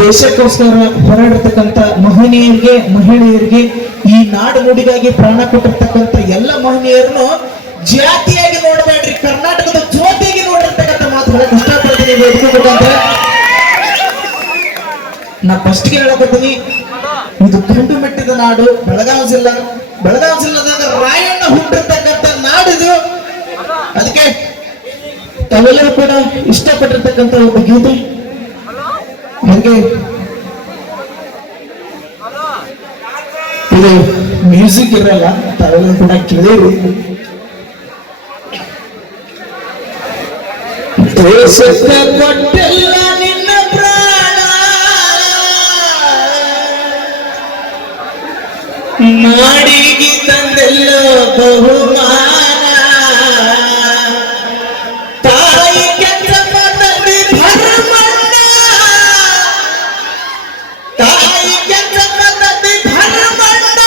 ದೇಶಕ್ಕೋಸ್ಕರ ಹೋರಾಡಿರ್ತಕ್ಕಂಥ ಮಹನೀಯರಿಗೆ, ಮಹಿಳೆಯರಿಗೆ, ಈ ನಾಡು ನುಡಿಗಾಗಿ ಪ್ರಾಣ ಕೊಟ್ಟಿರ್ತಕ್ಕಂಥ ಎಲ್ಲ ಮಹನೀಯರನ್ನು ಜಾತಿಯಾಗಿ ನೋಡಬೇಡ್ರಿ, ಕರ್ನಾಟಕದ ಜ್ಯೋತಿಯಾಗಿ ನೋಡಿರ್ತಕ್ಕಂಥ ಮಾತು ಹೇಳಕ್ ಇಷ್ಟಪಡ್ತೀನಿ. ನಾ ಫಸ್ಟ್ಗೆ ಹೇಳಕತ್ತೀನಿ, ಇದು ಕಂಡು ಮೆಟ್ಟಿದ ನಾಡು ಬೆಳಗಾವಿ ಜಿಲ್ಲಾದಾಗ ರಾಯಣ್ಣ ಹುಟ್ಟಿರ್ತಕ್ಕಂಥ ನಾಡಿದು. ಅದಕ್ಕೆ ತಾವೆಲ್ಲರೂ ಕೂಡ ಇಷ್ಟಪಟ್ಟಿರ್ತಕ್ಕಂಥ ಒಂದು ಗೀತೆ, ಹಾಗೆ ಇದು ಮ್ಯೂಸಿಕ್ ಇರಲ್ಲ, ತಾವೆಲ್ಲರೂ ಕೂಡ ಕೇಳಿರಿ. ದೇಶಕ್ಕೆ ಕೊಟ್ಟೆಲ್ಲ ನಿನ್ನ ಪ್ರಾಣ, ನಾಡಿಗೆ ತಂದೆಲ್ಲ ಬಹುಮಾನ, ತಾಯಿ ಕೆಂಚಮ್ಮ ತಂದೆ ಧರ್ಮಣ್ಣ, ತಾಯಿ ಕೆಂಚಮ್ಮ ತಂದೆ ಧರ್ಮಣ್ಣ,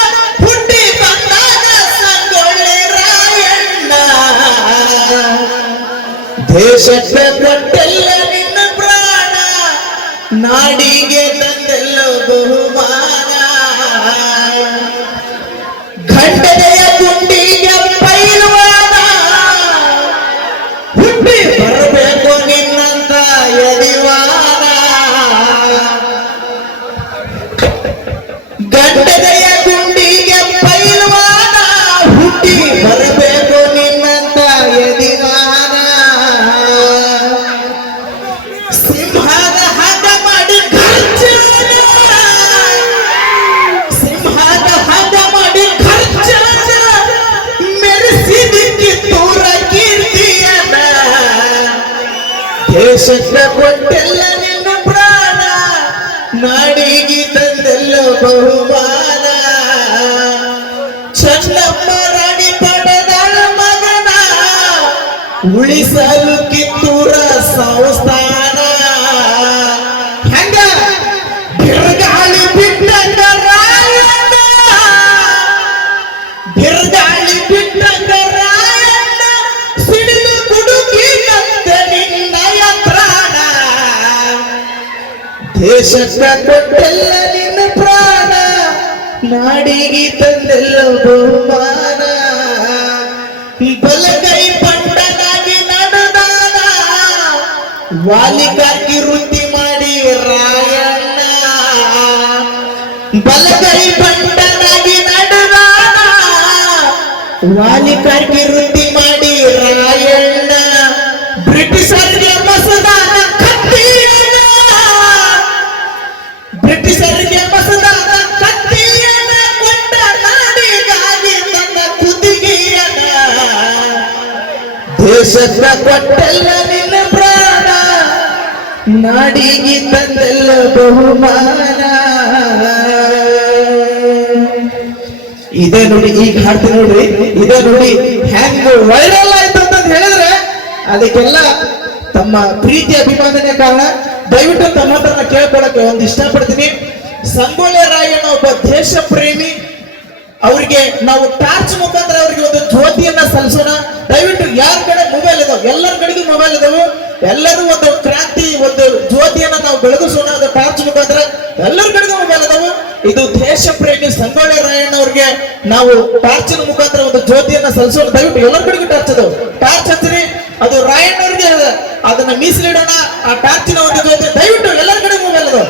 ಹುಟ್ಟಿ ಬಂದಾಗ ಸಂಗೊಳ್ಳಿ ರಾಯಣ್ಣ. ದೇಶಕ್ಕೆ ಕೊಟ್ಟೆಲ್ಲ ನಿನ್ನ ಪ್ರಾಣ, ನಾಡಿಗೆ ತಂದೆಲ್ಲ ಬಹುಮಾನ, ಖಂಡನೆಯ ಗುಂಡಿಗೆ ಪೈಲ್ವಾನ, ಹುಟ್ಟಿ ಬರಬೇಕು ನಿನ್ನಂತ ಯದಿವಾನ. ಗಂಡನೆಯ ಗುಂಡಿಗೆ ಪೈಲ್ವಾನ, ಹುಟ್ಟಿ ಬರಬೇಕು ನಿನ್ನಂತ ಯದಿವಾನ. ಸಿಂಹದ ಹದ ಮಾಡಿ ಖರ್ಚಾನ, ಸಿಂಹದ ಹದ ಮಾಡಿ ಖರ್ಚಾನ, ಮೆರೆಸಿದ ಕಿತ್ತೂರ ಕೀರ್ತಿಯನ. ದೇಶಕ್ಕೆ ಕೊಟ್ಟೆಲ್ಲ ನಿನ್ನ ಪ್ರಾಣ, ನಾಡಿಗೆ ತಂದೆಲ್ಲ ಬಹುಮಾನ. ಚೆನ್ನಮ್ಮ ರಾಣಿ ಪಡೆದಳ ಮಗನ, ಉಳಿಸಲು ಕಿತ್ತೂರ ಸಂಸ್ಥಾನ. ಹೆಂಗ ಬಿರುಗಾಳಿ ಬಿಟ್ಟಂಗ ರಾಯಣ್ಣ, ಬಿರುಗಾಳಿ ಬಿಟ್ಟಂಗ ರಾಯಣ್ಣ, ಸಿಡಿಲು ಗುಡುಗಿ ನಂತ ನಿನ್ನಯ ಪ್ರಾಣ. ದೇಶಕ್ಕೆ ಕೊಟ್ಟೆಲ್ಲ ನಿನ್ನ ಪ್ರಾಣ, ನಾಡಿಗೆ ತಂದೆಲ್ಲ ಬಹುಮಾನ. ಬಲಗೈ ಪಂಡನಾಗಿ ನಡೆದಾನ, ವಾಲಿಕಾಕಿ ವೃತ್ತಿ ಮಾಡಿ ರಾಯಣ್ಣ. ಬಲಗೈ ಪಂಡನಾಗಿ ನಡೆದಾನ, ವಾಲಿಕಾಕಿ ವೃತ್ತಿ ಮಾಡಿ ರಾಯಣ್ಣ. ಬ್ರಿಟಿಷರಿಗೆ ಮಸದಾನ ಕತ್ತಿಯನ, ಬ್ರಿಟಿಷರಿಗೆ ಮಸದಾನ ಕತ್ತಿಯನ, ಕೊಂಡ ನಾಡಿಗಾಗಿ ನನ್ನ ಕುತ್ತಿಗೆಯನ. ದೇಶಕ್ಕೆ ಕೊಟ್ಟೆಲ್ಲ ನಿನ್ನ ಪ್ರಾಣ, ನಾಡಿಗೆ ತಂದೆಲ್ಲ ಬಹುಮಾನ. ಇದೇ ನೋಡಿ, ಈಗ ಹಾಡ್ತೀನಿ ನೋಡ್ರಿ, ಇದೇ ನೋಡಿ ಹೆಂಗ್ ವೈರಲ್ ಆಯ್ತು ಅಂತ ಹೇಳಿದ್ರೆ ಅದಕ್ಕೆಲ್ಲ ತಮ್ಮ ಪ್ರೀತಿ ಅಭಿಮಾನನೇ ಕಾರಣ. ದಯವಿಟ್ಟು ತಮ್ಮ ಹತ್ರ ಕೇಳ್ಕೊಳಕ್ಕೆ ಒಂದು ಇಷ್ಟಪಡ್ತೀನಿ. ಸಂಗೊಳ್ಳಿ ರಾಯಣ್ಣ ಒಬ್ಬ ದೇಶ ಪ್ರೇಮಿ, ಅವರಿಗೆ ನಾವು ಟಾರ್ಚ್ ಮುಖಾಂತರ ಅವರಿಗೆ ಒಂದು ಜ್ಯೋತಿಯನ್ನ ಸಲ್ಲಿಸೋಣ. ದಯವಿಟ್ಟು ಯಾರ ಕಡೆ ಮೊಬೈಲ್ ಇದಾವೆ, ಎಲ್ಲರ ಕಡೆಗೂ ಮೊಬೈಲ್ ಇದಾವೆ, ಎಲ್ಲರೂ ಒಂದು ಕ್ರಾಂತಿ, ಒಂದು ಜ್ಯೋತಿಯನ್ನ ನಾವು ಬೆಳಗಿಸೋಣ. ಅದು ಟಾರ್ಚ್ ಮುಖಾಂತರ ಎಲ್ಲರ ಕಡೆಗೂ ಮೊಬೈಲ್ ಇದಾವೆ. ಇದು ದೇಶ ಪ್ರೇಮಿ ಸಂಗೊಳ್ಳಿ ರಾಯಣ್ಣ ಅವ್ರಿಗೆ ನಾವು ಟಾರ್ಚಿನ ಮುಖಾಂತರ ಒಂದು ಜ್ಯೋತಿಯನ್ನ ಸಲ್ಲಿಸೋಣ. ದಯವಿಟ್ಟು ಎಲ್ಲರ ಕಡೆಗೂ ಟಾರ್ಚ್ ಅದಾವೆ, ಟಾರ್ಚ್ ಹಚ್ಚಿರಿ. ಅದು ರಾಯಣ್ಣ ಅವ್ರಿಗೆ ಅದನ್ನ ಮೀಸಲಿಡೋಣ, ಆ ಟಾರ್ಚಿನ ಒಂದು ಜ್ಯೋತಿ. ದಯವಿಟ್ಟು ಎಲ್ಲರ ಕಡೆ ಮೊಬೈಲ್ ಇದಾವೆ.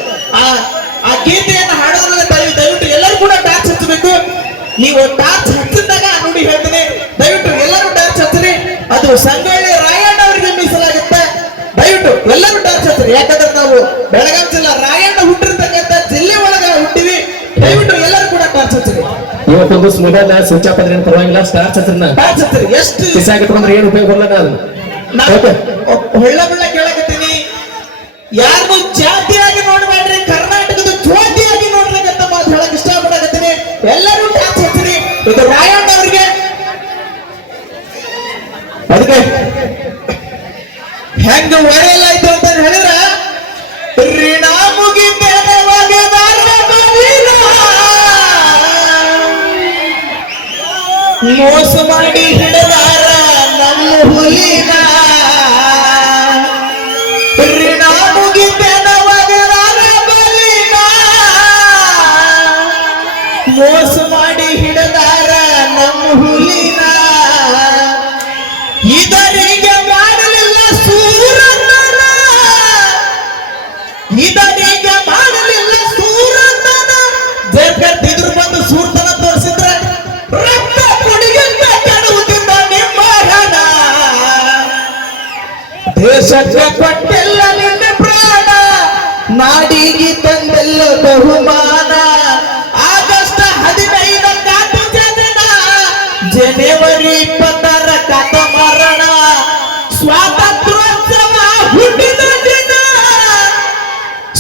ಆ ಗೀತೆಯನ್ನ ಹಾಡೋದ್ರಲ್ಲಿ ದಯವಿಟ್ಟು ಎಲ್ಲರೂ ಕೂಡ ಟಾರ್ಚ್ ಹಚ್ಚಬೇಕು. ನೀವು ಟಾರ್ಚ್ ಹಚ್ಚಿದಾಗ ನೋಡಿ ಹೇಳ್ತೀನಿ, ದಯವಿಟ್ಟು ಎಲ್ಲರೂ ಟಾರ್ಚ್ ಹಚ್ಚಿರಿ. ಅದು ಸಂಗೊಳ್ಳಿ ರಾಯಣ್ಣ ಅವರಿಗೆ ಮೀಸಲಾಗುತ್ತೆ. ದಯವಿಟ್ಟು ಎಲ್ಲರೂ ಟಾರ್ಚ್ ಹಚ್ಚಿರಿ. ಯಾಕಂದ್ರೆ ನಾವು ಬೆಳಗಾವಿ ಜಿಲ್ಲಾ ರಾಯಣ್ಣ ಹುಟ್ಟಿರ್ತಕ್ಕಂಥ ಜಿಲ್ಲೆ ಒಳಗ ಹುಟ್ಟಿವಿ. ದಯವಿಟ್ಟು ಎಲ್ಲರೂ ಕೂಡ ಟಾರ್ಚ್ ಹಚ್ಚಿರಿ. ಇವತ್ತೊಂದು ಮೊಬೈಲ್ ಸ್ವಿಚ್ ಆಫ್ ಆದ್ರೆ ಪರವಾಗಿಲ್ಲ, ಟಾರ್ಚ್ ಹಚ್ಚಿರಿ. ಟಾರ್ಚ್ ಹಚ್ಚಿರಿ. ಎಷ್ಟು ಬಿಸಾಕಿಟ್ಕೊಂಡ್ರೆ ಏನು ಉಪಯೋಗ ಬರಲ್ಲ. ಒಳ್ಳೆ ಒಳ್ಳೆ ಕೇಳಕತ್ತೀನಿ, ಯಾರು ಜಾತಿಯಾಗಿ ನೋಡ್ಬೇಡ್ರಿ, ಕರ್ನಾಟಕದ ಜ್ಯೋತಿಯಾಗಿ ನೋಡ್ಬೇಕಂತ ಮಾತು ಹೇಳಕ್ ಇಷ್ಟಪಡಕತ್ತೀನಿ. ಎಲ್ಲರೂ ಟಾರ್ಚ್ ಹಚ್ಚಿರಿ. ಇದು ರಾಯಣ್ಣ ಅವ್ರಿಗೆ. ಅದಕ್ಕೆ ಹೆಂಗ ವೈರಲ್ ಆಯ್ತು ಅಂತ ಹೇಳಿದ್ರೆ, ಋಣ ಮುಗಿತೇನೆ ಒಗೆದಾರ ಬಲಿನ, ಮೋಸ ಮಾಡಿ ಹಿಡದಾರ ನಮ್ಮ ಹುಲಿನ. ಋಣ ಮುಗಿತೇನೆ ಮೋಸ ಮಾಡಿ ಹಿಡದಾರ ನಮ್ಮ ಹುಲಿನ ಇದರಿಗೆ ಮಾಡಲಿಲ್ಲ ಸೂರತನ ಇದರಿಗೆ ಮಾಡಲಿಲ್ಲ ಸೂರತನ ಜಗತ್ತಿದ್ರು ಬಂದು ಸೂರ್ತನ ತೋರಿಸಿದ್ರೆ ರಕ್ತ ಕುಡಿಯಿಂದ ಕೆಡುವುದಿಲ್ಲ ನಿಮ್ಮ ಹಣ ದೇಶಕ್ಕೆ ಕೊಟ್ಟಿಲ್ಲ ನಿನ್ನ ಪ್ರಾಣ ನಾಡಿಗೆ ತಂದೆಲ್ಲ ಬಹುಮಾನ ಆಗಸ್ಟ್ 15 ಕಾತು ಜನನ ಜನವರಿ 20 ಕಾತ ಮರಣ ಸ್ವಾತಂತ್ರ್ಯೋತ್ಸವ ಹುಟ್ಟಿದ ದಿನ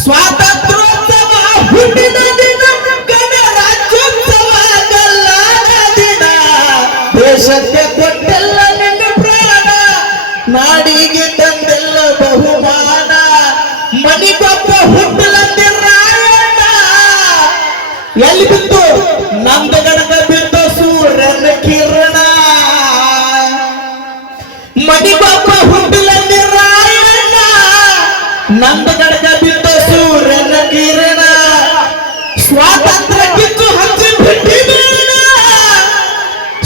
ಸ್ವಾತಂತ್ರ್ಯೋತ್ಸವ ಹುಟ್ಟಿದ ದಿನ ಗಣರಾಜ್ಯೋತ್ಸವ ಗಲ್ಲಾದ ದಿನ ದೇಶಕ್ಕೆ ಕೊಟ್ಟೆಲ್ಲ ನಿನ್ನ ಪ್ರಾಣ ನಾಡಿಗೆ ತಂದೆಲ್ಲ ಬಹುಮಾನ ಮನಿಗೊಬ್ಬ ಹುಟ್ಟಲಂದಿ ರಾಯಣ್ಣ ಎಲ್ಲಿ ಬಿತ್ತು ನಂದಗಡಗ ಬಿದ್ದ ಸೂರ್ಯನ ಕಿರಣ ಮನಿಗೊಬ್ಬ ಹುಟ್ಟಲಂದಿ ರಾಯಣ್ಣ ನಂದಗಡಗ ಬಿದ್ದ ಸೂರ್ಯನ ಕಿರಣ ಸ್ವಾತಂತ್ರ್ಯ ಕಿಚ್ಚು ಹಚ್ಚಿ ಬಿಟ್ಟಿದ್ದೇನ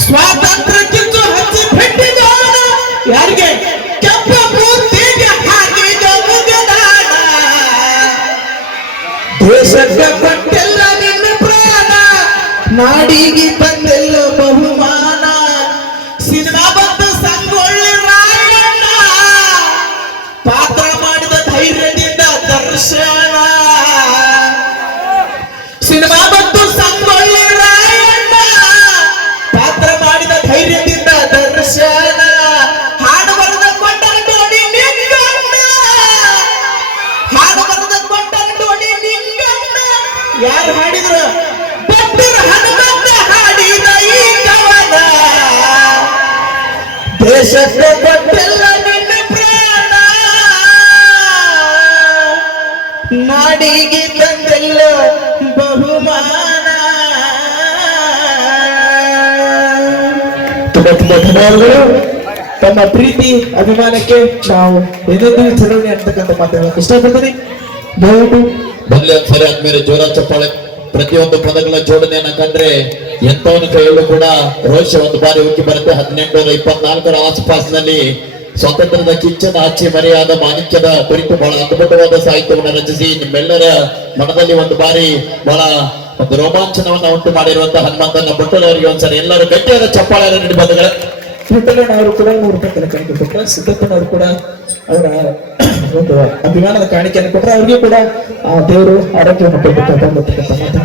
ಸ್ವಾತಂತ್ರ್ಯ ಕಿಚ್ಚು ಹಚ್ಚಿ ಬಿಟ್ಟಿದ್ದಾನ ಯಾರಿಗೆ ಕೆಂಪ ಮೂರ್ತಿಗೆ ಹಾಕಿದ ಮುಗದಾನ ದೇಶಕ್ಕೆ ಕೊಟ್ಟೆಲ್ಲ ನಿನ್ನ ಪ್ರಾಣ ನಾಡಿಗೆ ತಂದೆಲ್ಲ ಬಹುಮಾನ ಸಿನಿಮಾ ಬಂದು ಸಂಗೊಳ್ಳಿ ರಾಯಣ್ಣ ಪಾತ್ರ ಮಾಡಿದ ಧೈರ್ಯದಿಂದ ದರ್ಶನ ಸಿನಿಮಾ ಬಂದು ಸಂಗೊಳ್ಳಿ ರಾಯಣ್ಣ ಪಾತ್ರ ಮಾಡಿದ ಧೈರ್ಯದಿಂದ ದರ್ಶನ ಹಾಡು ಬರೆದ ಕೊಟ್ಟನ ನೋಡಿ ನಿಂಗಣ್ಣ ಹಾಡು ಬರೆದ ಕೊಟ್ಟನ ನೋಡಿ ನಿಂಗಣ್ಣ ಯಾರು ಹಾಡಿದ್ರು ಭಕ್ತರ ಹನುಮಂತ ಹಾಡಿದ ಈ ಕವನ ದೇಶಕ್ಕೆ ಕೊಟ್ಟೆಲ್ಲ ನಿನ್ನ ಪ್ರಾಣ ನಾಡಿಗೆ ತಂದೆಲ್ಲ ಬಹುಮಾನ ತುಂಬಾ ತುಂಬಾ ಧನ್ಯವಾದಗಳು ತಮ್ಮ ಪ್ರೀತಿ ಅಭಿಮಾನಕ್ಕೆ ನಾವು ಏನೆಂದು ಚಲನೆ ಅಂತಕ್ಕಂಥ ಮಾತುಗಳನ್ನು ಇಷ್ಟಪಡ್ತೀನಿ ದಯವಿಟ್ಟು ಮೊದಲೇ ಸರಿ ಆದ್ಮೇಲೆ ಜೋರ ಚಪ್ಪಾಳೆ ಪ್ರತಿಯೊಂದು ಪದಗಳ ಜೋಡಣೆಯನ್ನ ಕಂಡ್ರೆ ಎಂತವನ ಕೈಯಲ್ಲೂ ಕೂಡ ರೋಷ ಒಂದು ಬಾರಿ ಉಕ್ಕಿ ಬರುತ್ತೆ 1824 ಆಸುಪಾಸಿನಲ್ಲಿ ಸ್ವಾತಂತ್ರ್ಯದ ಕಿಚ್ಚದ ಆಚೆ ಮರೆಯಾದ ಮಾಣಿಕ್ಯದ ಕುರಿತು ಬಹಳ ಅದ್ಭುತವಾದ ಸಾಹಿತ್ಯವನ್ನು ರಚಿಸಿ ನಿಮ್ಮೆಲ್ಲರ ಮನದಲ್ಲಿ ಒಂದು ಬಾರಿ ಬಹಳ ಒಂದು ರೋಮಾಂಚನವನ್ನ ಉಂಟು ಮಾಡಿರುವಂತಹ ಹನುಮಂತನ ಬುಟ್ಟಲವರಿಗೆ ಒಂದ್ಸರಿ ಎಲ್ಲರೂ ಗಟ್ಟಿಯಾದ ಚಪ್ಪಾಳೆ ನೀಡಿ ಬಂಧುಗಳೇ ಪುಟ್ಟಣ್ಣನವರು ಕೂಡ 100 ರೂಪಾಯಿ ಕಾಣಿಕೆ ಕೊಟ್ಟರೆ ಸಿದ್ದಪ್ಪನವರು ಕೂಡ ಅವರ ಒಂದು ಅಭಿಮಾನದ ಕಾಣಿಕೆಯನ್ನು ಕೊಟ್ಟರೆ ಅವ್ರಿಗೂ ಕೂಡ ದೇವರು ಆರೋಗ್ಯವನ್ನು ಕೊಟ್ಟು